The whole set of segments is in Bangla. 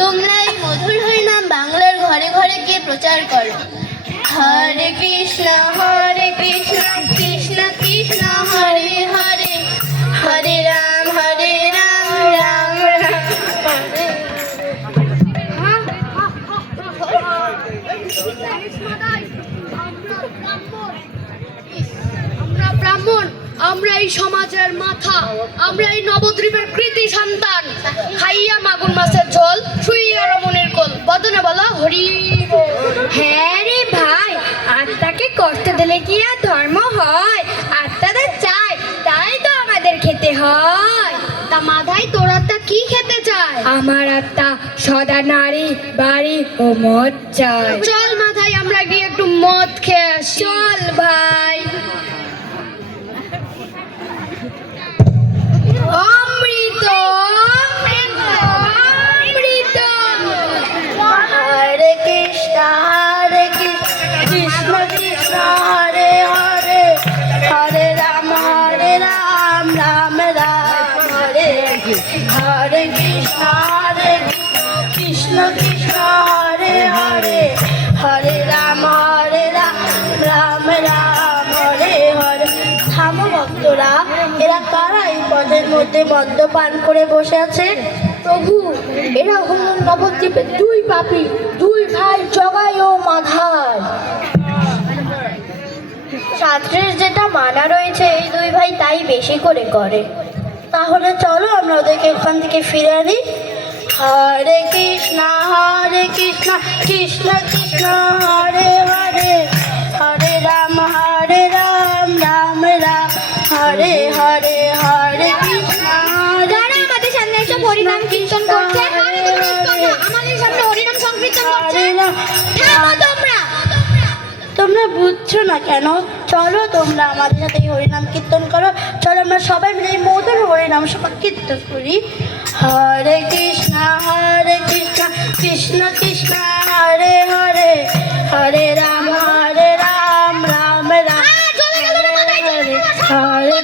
তোমরা এই মধুর হরিনাম বাংলার ঘরে ঘরে গিয়ে প্রচার করো। হরে কৃষ্ণ হরে কৃষ্ণ কৃষ্ণ কৃষ্ণ, হরে হরে। হরে রাম হরে রাম রাম আমরা ব্রাহ্মণ, আমরা এই সমাজের মাথা, আমরা এই নবদ্বীপের কৃতি সন্তান। খাইয়া মাগুর মাছের ঝোল শুইয়া রমণের কোল বদনে বলা হরি হ্যাঁ রে ভাই আত্মাকে কষ্ট দিলে কি আর ধর্ম হয় আত্মাটা চায় তাই তো আমাদের খেতে হয়। তা মাথায় তোর আত্মা কি খেতে চায়? আমার আত্মা সদা নারী বাড়ি ও মদ চায়। চল মাথায় আমরা গিয়ে একটু মদ খেয়ে আসি। চল ভাই। অমৃত অমৃত। হরে কৃষ্ণ হরে কৃষ্ণ হরে কৃষ্ণ হরে কৃষ্ণ কৃষ্ণ, হরে হরে। হরে রাম হরে রাম রাম রাম, হরে হরে। থামো ভক্তরা, এরা কারা এই পদের মধ্যে মদ্যপান করে বসে আছে? প্রভু, এরা হলো নবদ্বীপের দুই পাপী, দুই ভাই জগাই ও মাধার। ছাত্রের যেটা মানা রয়েছে, এই দুই ভাই তাই বেশি করে করে। তাহলে চলো আমরা ওদেরকে ওখান থেকে ফিরে আনি। হরে কৃষ্ণ হরে কৃষ্ণ কৃষ্ণ কৃষ্ণ হরে হরে। হরে রাম হরে রাম রাম রাম। হরে হরে হরে কৃষ্ণ হরে যারা আমাদের সামনে এসব হরিনাম কীর্তন করছে আমাদের সামনে হরিনাম সংকীর্তন করছে। হরে রাম। থামো তোমরা। তোমরা বুঝছ না কেন? চলো তোমরা আমাদের সাথে এই হরিনাম কীর্তন করো। চলো আমরা সবাই মিলে এই মধুর হরিনাম সবাই কীর্তন করি। হরে কৃষ্ণ হরে কৃষ্ণ কৃষ্ণ কৃষ্ণ হরে হরে হরে রাম হরে রাম রাম রাম হরে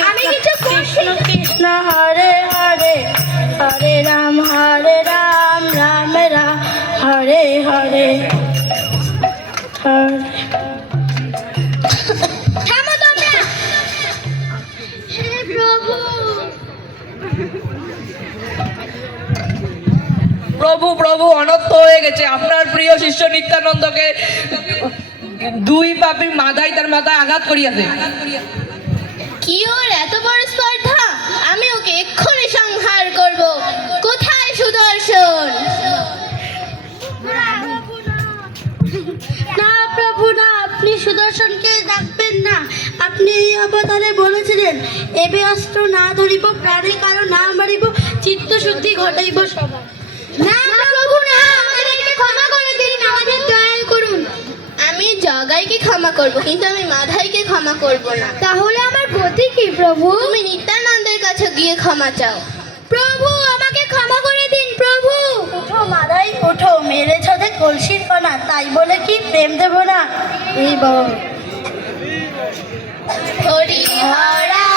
হরে কৃষ্ণ কৃষ্ণ হরে হরে হরে রাম হরে রাম রাম রাম হরে হরে হরে প্রভু প্রভু অনর্থ হয়ে গেছে। আপনার প্রিয় শিষ্য নিত্যানন্দকে দুই পাপি মাথায় তার মাথায় আঘাত করিয়াছে। কি ওর এত বড় স্পর্ধা? আমি ওকে এক্ষুনি সংহার করব। কোথায় সুদর্শন? না প্রভু না। আপনি সুদর্শনকে আপনি এই অবতারে বলেছিলেন এবে অস্ত্র না ধরিব প্রাণে কারও না মারিব চিত্ত শুদ্ধি ঘটাইব সবার। না প্রভু না আমাদেরকে ক্ষমা করে দিন আমাদের দয়া করুন। আমি জগাইকে ক্ষমা করব কিন্তু আমি মাধাইকে ক্ষমা করব না। তাহলে আমার গতি কি প্রভু? তুমি নিত্যানন্দের কাছে গিয়ে ক্ষমা চাও। প্রভু আমাকে ক্ষমা করে দিন প্রভু। ওঠো মাদাই ওঠো মেরেছ যে কলসির কণা তাই বলে কি প্রেম দেব না? এই বাবা। হরি হরায়